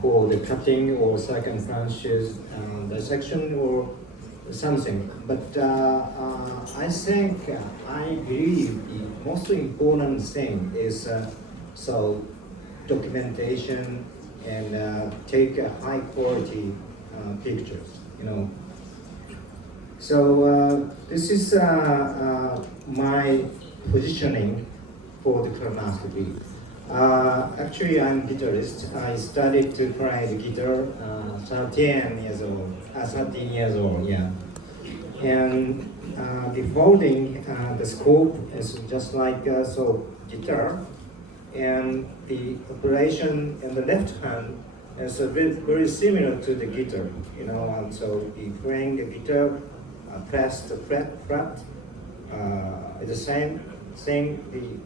for the cutting or circumferential dissection or something. But I think, I believe the most important thing is so documentation and take a high quality pictures, you know. So this is my positioning for the colonoscopy. Actually, I'm a guitarist. I started to play the guitar 13 years old, 13 years old, yeah. And the folding, the scope is just like so guitar, and the operation in the left hand is a bit very similar to the guitar, you know. And so the playing the guitar, press the fret, it's the same thing. The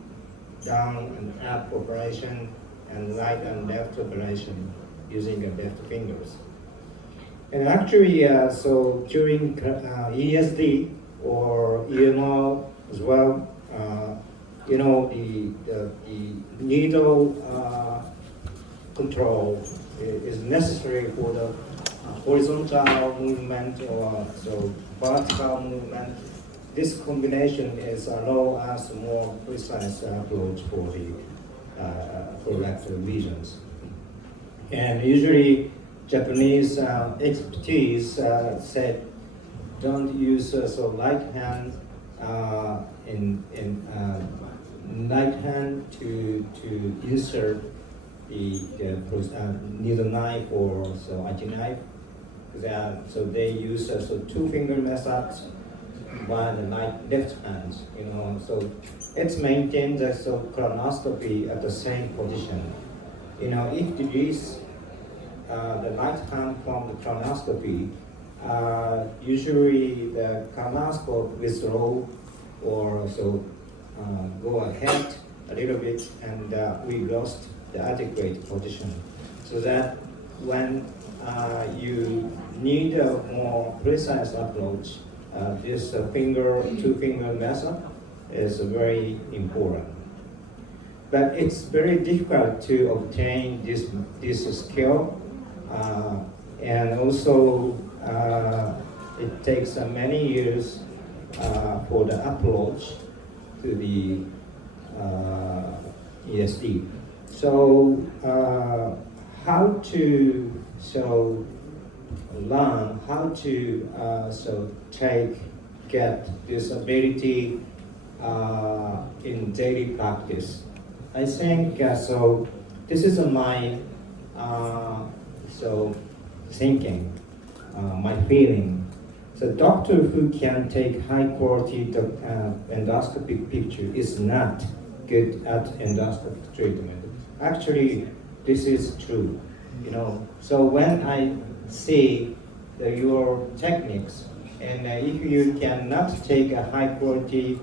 down and up operation and right and left operation using the left fingers. And actually, so during ESD or EMR as well, you know, the needle control is necessary for the horizontal movement or so vertical movement. This combination is allow us more precise approach for the colorectal lesions. And usually Japanese expertise said don't use so right hand in right hand to insert the needle knife or so IT knife. So they use so two finger methods by the left hand, you know. So it's maintained the so colonoscopy at the same position. You know, if there is the right hand from the colonoscopy, usually the colonoscope withdraw or so go ahead a little bit, and we lost the adequate position. So that when you need a more precise approach, this two finger method is very important. But it's very difficult to obtain this skill, and also it takes many years for the approach to the ESD. So how to learn how to get this ability in daily practice. I think so. This is my thinking, my feeling. So doctor who can take high quality endoscopy picture is not good at endoscopy treatment. Actually, this is true, you know. So when I see your techniques, and if you cannot take a high quality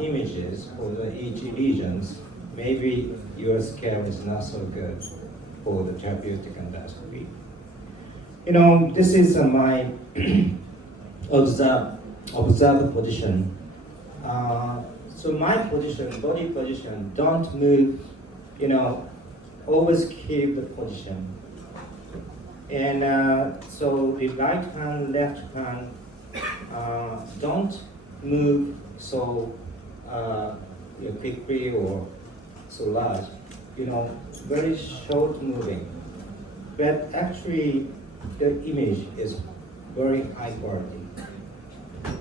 images for each lesions, maybe your scale is not so good for the therapeutic endoscopy. You know, this is my observed position. So my position, body position, don't move, you know, always keep the position. And so the right hand, left hand, don't move so quickly or so large, you know, very short moving. But actually, the image is very high quality,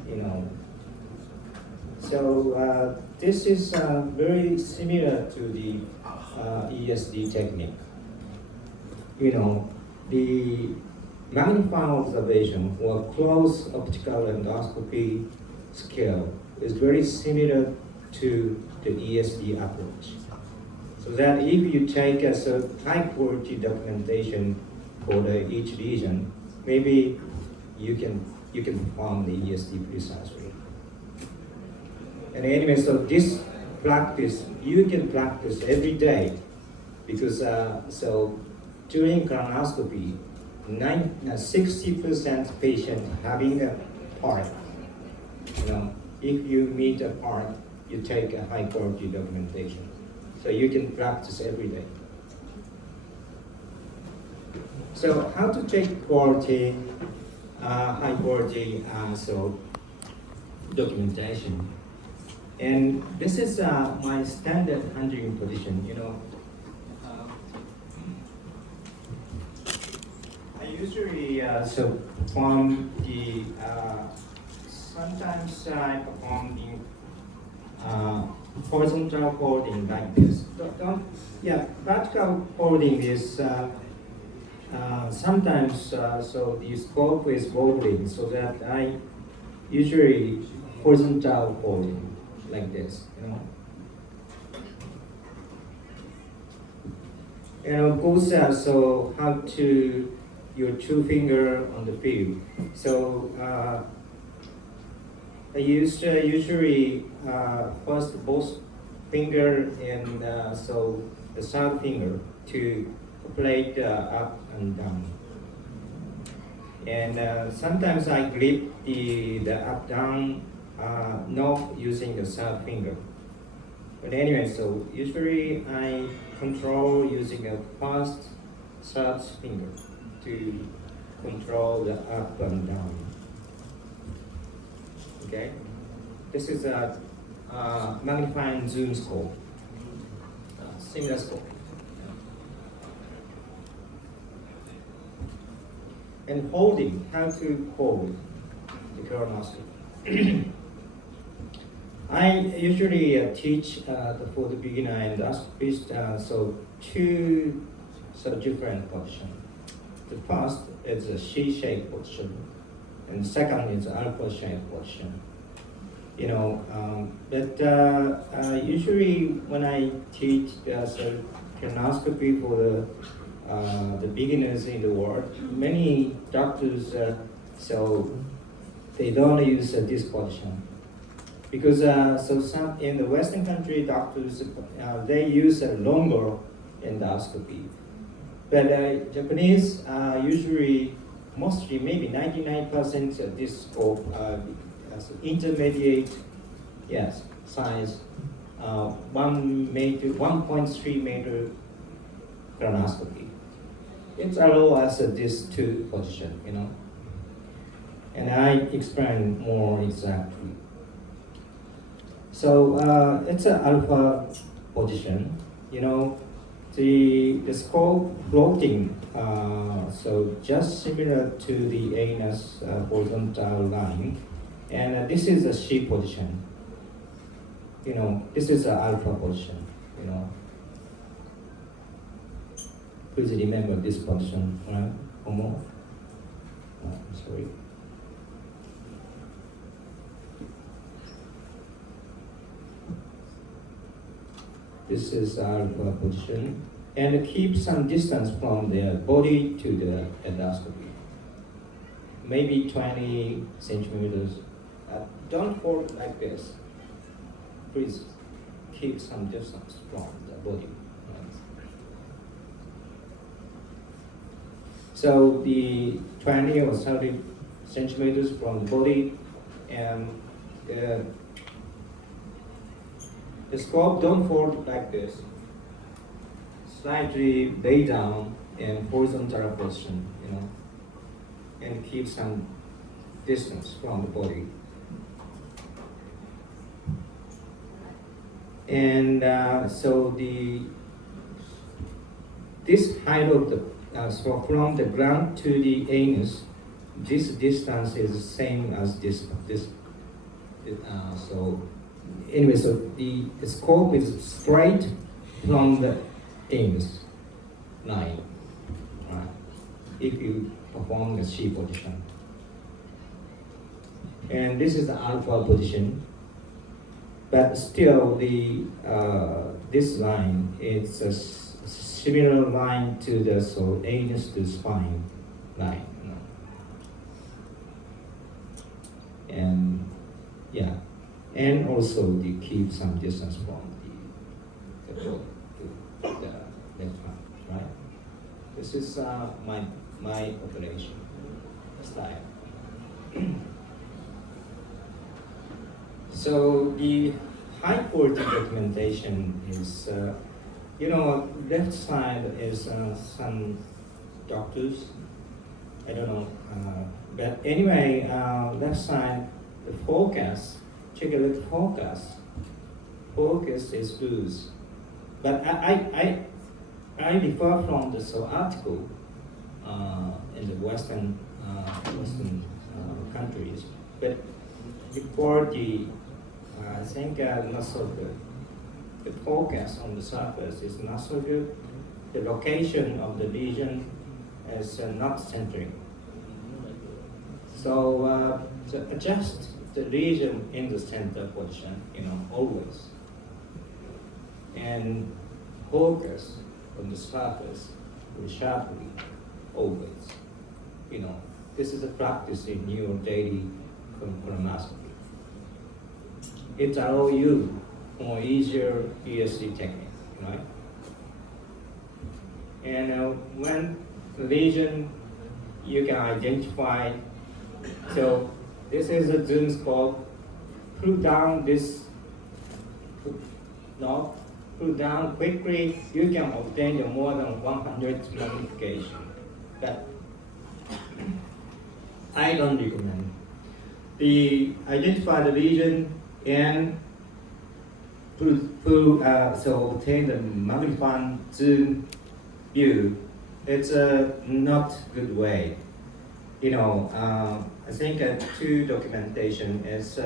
you know. So this is very similar to the ESD technique. You know, the magnifying observation or close optical endoscopy scale is very similar to the ESD approach. So that if you take a high quality documentation for each lesion, maybe you can perform the ESD precisely. And anyway, so this practice, you can practice every day, because so during colonoscopy, 60% patient having a part. You know, if you meet a part, you take a high quality documentation. So you can practice every day. So how to check quality, high quality, so documentation. And this is my standard handling position. Uh, I usually so perform the sometimes I perform the horizontal folding like this. Yeah, vertical folding is sometimes so the scope is wobbling, so that I usually horizontal folding like this. And of course, so how to your two finger on the field. So I usually first both finger and so the third finger to plate up and down. And sometimes I grip the up down knob using the third finger. But anyway, so usually I control using a first third finger to control the up and down. Okay, this is a magnifying zoom scope, similar scope. And holding, how to hold the colonoscopy. I usually teach for the beginner and endoscopist, so two different positions. The first is a C-shaped position, and the second is alpha-shaped position. But usually when I teach colonoscopy for the beginners in the world, many doctors so they don't use this position. Because some in the Western country, doctors they use a longer endoscopy, but Japanese usually, mostly maybe 99% of this scope intermediate, yes, size, 1.3 meter colonoscopy. It's allows us this two position, and I explain more exactly. So it's an alpha position, the scope floating, so just similar to the anus horizontal line, and this is a C position. This is an alpha position. Please remember this position, right? Homo. I'm sorry. This is alpha position, and keep some distance from the body to the endoscopy. Maybe 20 centimeters. Don't hold like this. Please keep some distance from the body. So the 20 or 30 centimeters from the body, and the scope don't fold like this. Slightly lay down in horizontal position, and keep some distance from the body. And so this height of the so from the ground to the anus, this distance is the same as this. So anyway, so the scope is straight from the anus line, right? If you perform the C position. And this is the alpha position, but still this line is a similar line to the anus to spine line. And yeah, and also they keep some distance from the body to the left one, right? This is my operation style. So the high quality documentation is, left side is some doctors. I don't know. But anyway, left side, the focus. Check a look focus. Focus is loose. But I refer from this article in the Western countries. But before I think not so good. The focus on the surface is not so good. The location of the lesion is not centering. So to adjust the lesion in the center position, always. And focus on the surface sharply, always. This is a practice in your daily colonoscopy. It allows you more easier ESC technique, right? And when lesion you can identify, so this is a zoom scope. Pull down this knob, pull down quickly, you can obtain the more than 100 magnification. But I don't recommend. Identify the lesion and so obtain the magnifying zoom view. It's not good way. I think true documentation is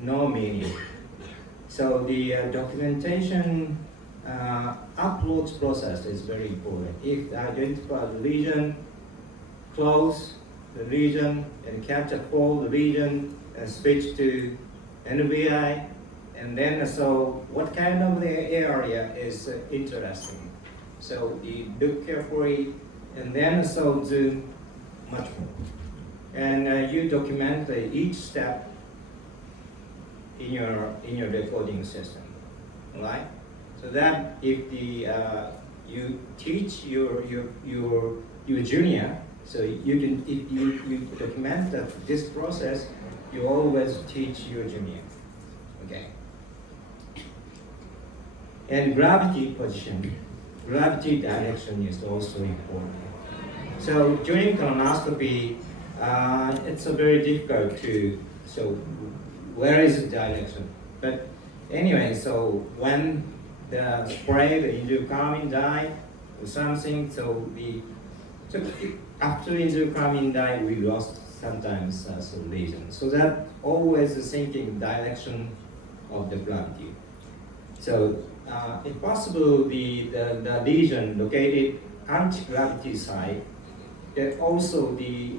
no meaning. So the documentation upload process is very important. If identify the lesion, close the lesion, and capture all the lesion, and switch to NVI, and then so what kind of the area is interesting. So you look carefully, and then so zoom much more. And you document each step in your recording system, right? So that if you teach your junior, so you can if you document this process, you always teach your junior, okay? And gravity position, gravity direction is also important. So during colonoscopy, it's very difficult to, so where is the direction? But anyway, so when the spray, the endocarmine dye or something, so after endocarmine dye, we lost sometimes some lesion. So that always the thinking direction of the gravity. So if possible, the lesion located anti-gravity side. Also the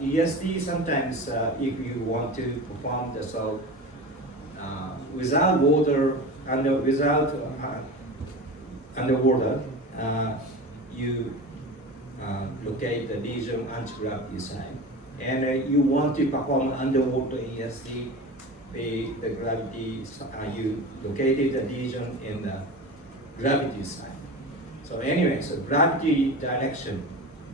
ESD sometimes if you want to perform the without water underwater, you locate the lesion anti-gravity side, and you want to perform underwater ESD, the gravity you located the lesion in the gravity side. So anyway, so gravity direction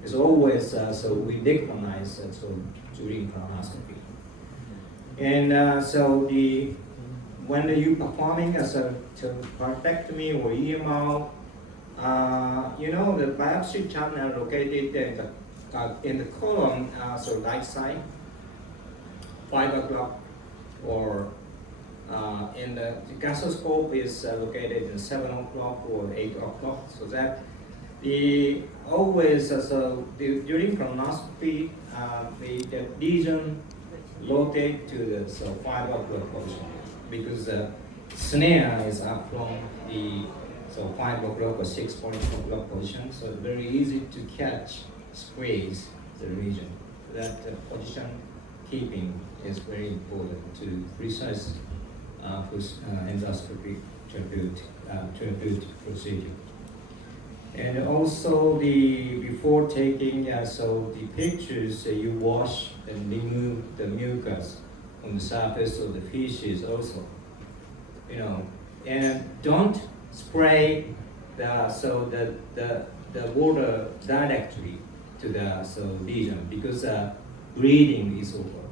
is always, so we recognize so during colonoscopy. And so when you performing as a perfectomy or EMO, the biopsy channel located in the colon, so right side, 5 o'clock, or in the gastroscope is located in 7 o'clock or 8 o'clock, so that during colonoscopy, the lesion rotate to the 5 o'clock position, because the snare is up from the 5 o'clock or 6 o'clock position, so it's very easy to catch, squeeze the region. That position keeping is very important to precise endoscopy therapeutic procedure. And also before taking the pictures, you wash and remove the mucus on the surface of the feces also. And don't spray the water directly to the lesion, because bleeding is over.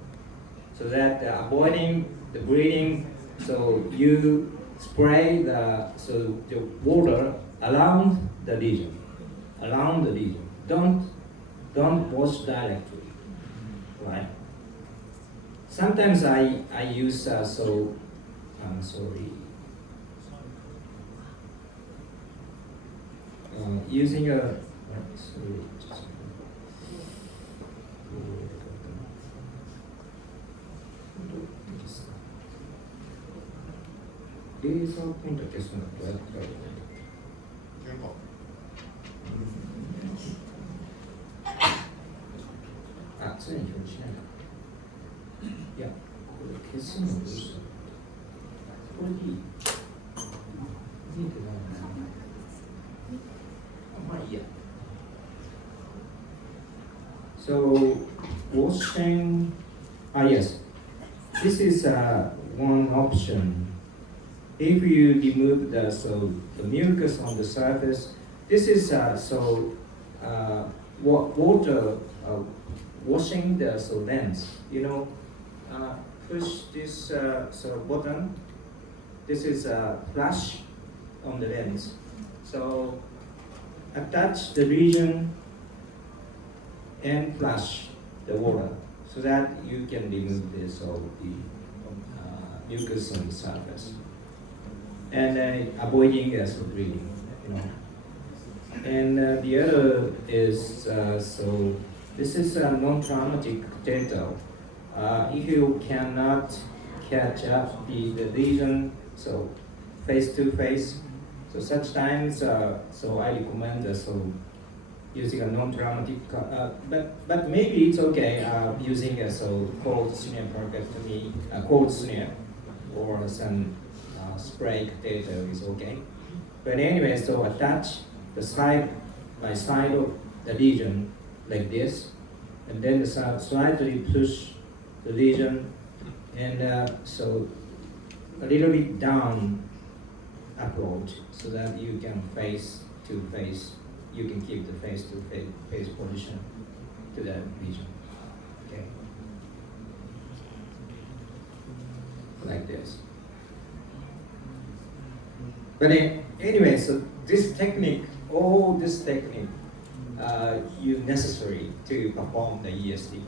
So that avoiding the bleeding, so you spray the water around the lesion. Don't don't wash directly, right? Sometimes I use I'm sorry. Using a sorry, just, レーザーポイント消すのはどうやってやるの？あ、常に表示しないの？いや、これ消すのどうしたの？これでいい？見えてないな。まあいいや。So, washing, yes, this is one option. If you remove the mucus on the surface, this is water washing the lens. Push this button. This is a flash on the lens. So attach the region and flash the water so that you can remove this the mucus on the surface. And avoiding bleeding, And the other is this is a non-traumatic catheter. If you cannot catch up the lesion, face to face, such times, I recommend using a non-traumatic, but maybe it's okay using a cold smear percutaneous, cold smear, or some spray catheter is okay. But anyway, attach the side by side of the lesion like this, and then slightly push the lesion, and a little bit down approach so that you can face to face. You can keep the face to face position to that lesion. Okay, like this. But anyway, this technique, all this technique, you necessary to perform the ESD.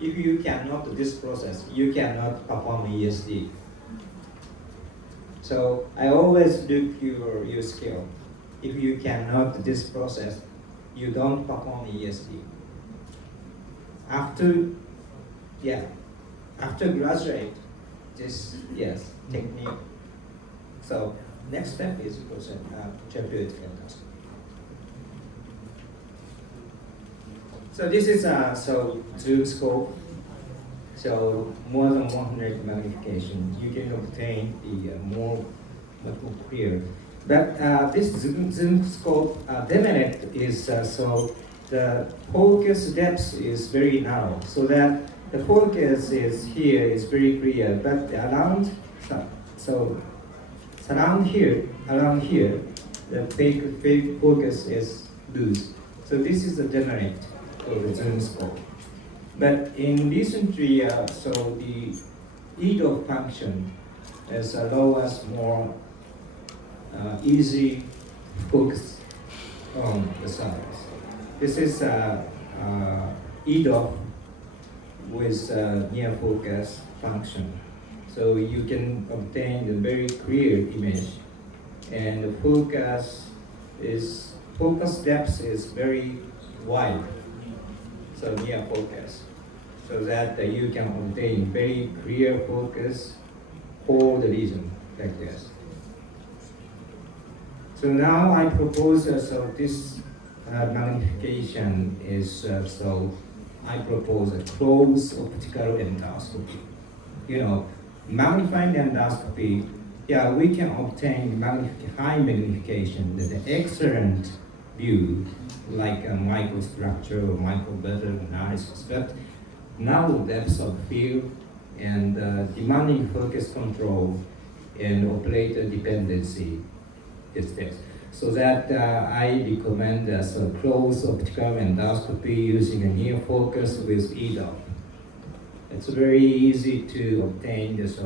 If you cannot do this process, you cannot perform ESD. So I always look your skill. If you cannot do this process, you don't perform ESD. After graduate, this technique. So next step is therapeutic endoscopy. So this is zoom scope. So more than 100 magnification, you can obtain the much more clear. But this zoom scope demerit is the focus depth is very narrow, so that the focus is here is very clear, but around here, the fake focus is loose. So this is the demerit of the zoom scope. But in recently, the EDOF function has allowed us more easy focus on the surface. This is EDOF with near focus function. So you can obtain a very clear image, and the focus depth is very wide. So near focus, so that you can obtain very clear focus for the lesion like this. So now I propose this magnification is I propose a close optical endoscopy. Magnifying endoscopy, we can obtain high magnification, the excellent view like a microstructure or microbevel analysis. But now depth of field and demanding focus control and operator dependency is this. So that I recommend close optical endoscopy using a near focus with EDOF. It's very easy to obtain this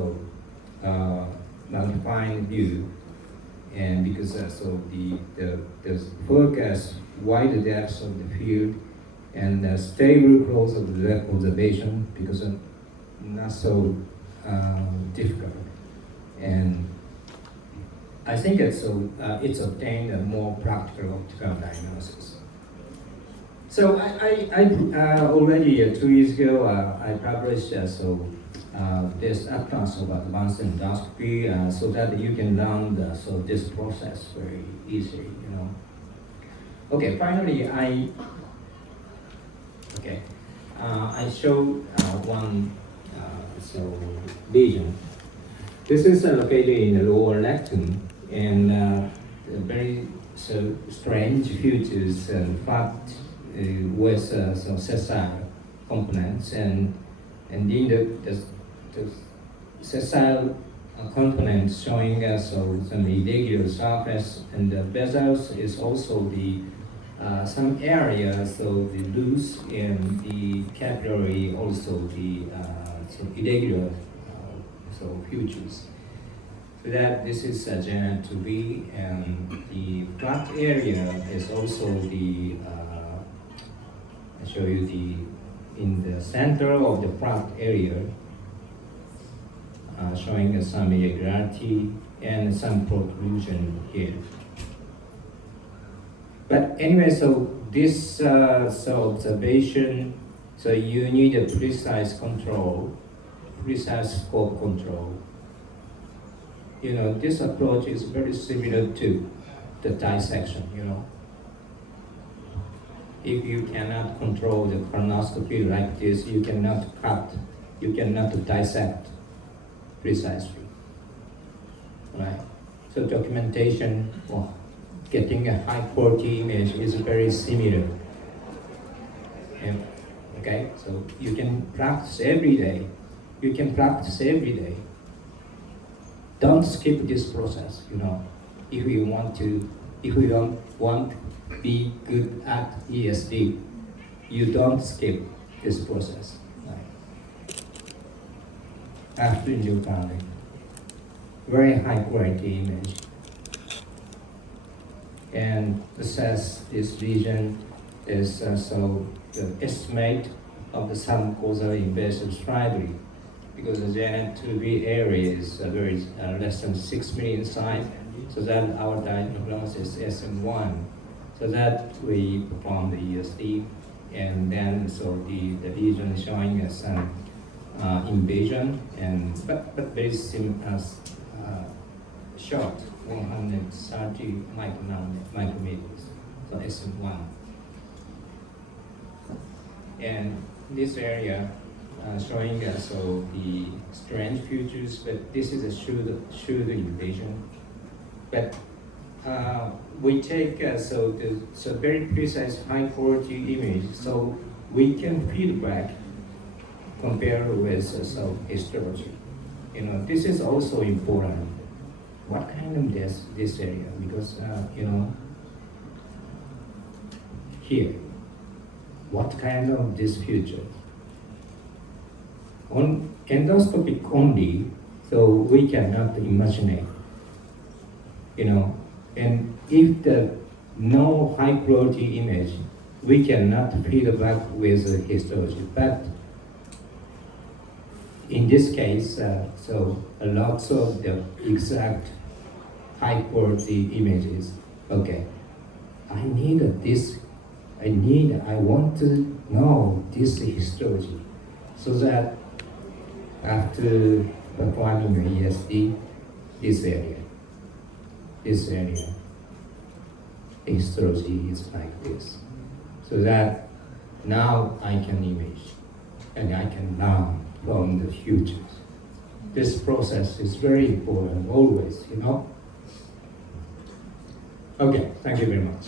magnifying view and because so the focus wide depth of the field and stable close of the depth observation because not so difficult, and I think it's obtained a more practical optical diagnosis. So I already 2 years ago I published this atlas of advanced endoscopy so that you can learn this process very easily, you know. Okay, finally I show one lesion. This is located in the lower rectum and very strange features fact with some sessile components and in the sessile components showing us some irregular surface, and the bezels is also the some areas so the loose and the capillary also the some irregular features. So that this is a Gen 2B, and the flat area is also the I show you in the center of the flat area, showing some irregularity and some protrusion here. But anyway, so this observation, so you need a precise control, precise scope control. You know, this approach is very similar to the dissection, you know. If you cannot control the colonoscopy like this, you cannot cut, you cannot dissect precisely, right? So documentation, getting a high quality image is very similar. And, okay, so you can practice every day. You can practice every day. Don't skip this process, you know. If you don't want to be good at ESD, you don't skip this process. Right? After you found it, very high quality image. And assess this lesion is the estimate of the submucosal invasive striatum, because the Gen 2B area is very less than 6 million size, so that our diagnosis is SM1, so that we perform the ESD, and then so the lesion is showing us some invasion, and but very short, 130 micrometers, so SM1. And this area showing us the strange features, but this is a shoulder invasion. But we take very precise high quality image, so we can feedback compared with histology. You know, this is also important. What kind of this area? Because you know, here, what kind of this feature? On endoscopic only, so we cannot imagine it. You know, and if the no high quality image, we cannot feedback with histology. But in this case, so a lot of the exact high quality images. Okay, I need this. I want to know this histology, so that after performing the ESD, this area, histology is like this, so that now I can image and I can learn from the futures. This process is very important always, you know. Okay, thank you very much.